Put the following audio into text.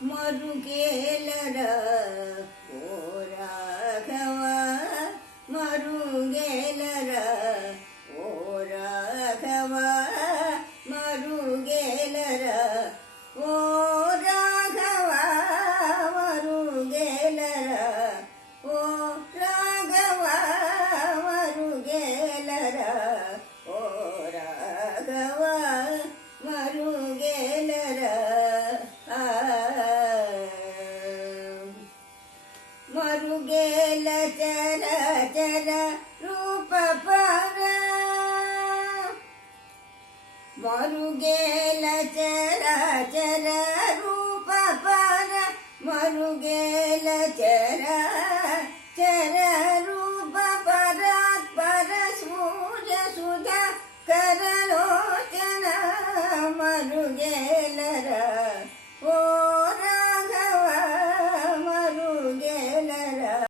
ಮರುಗೇಲರ ಓ ರಾಘವ ಮರುಗೇಲರ ಓ ರಾಘವ ಮರುಗೇಲರ ಓ ರಾಘವ ಮರುಗೇಲರ ಓ ರಾಘವ ಮರುಗೇಲರ ಓ ರಾಘವ ಮರುಗೇಲರ ಮರುಗೇಲ ಚರ ಚರ ರೂಪ ಪರ ಮರುಗೇಲ ಚರ ಚರ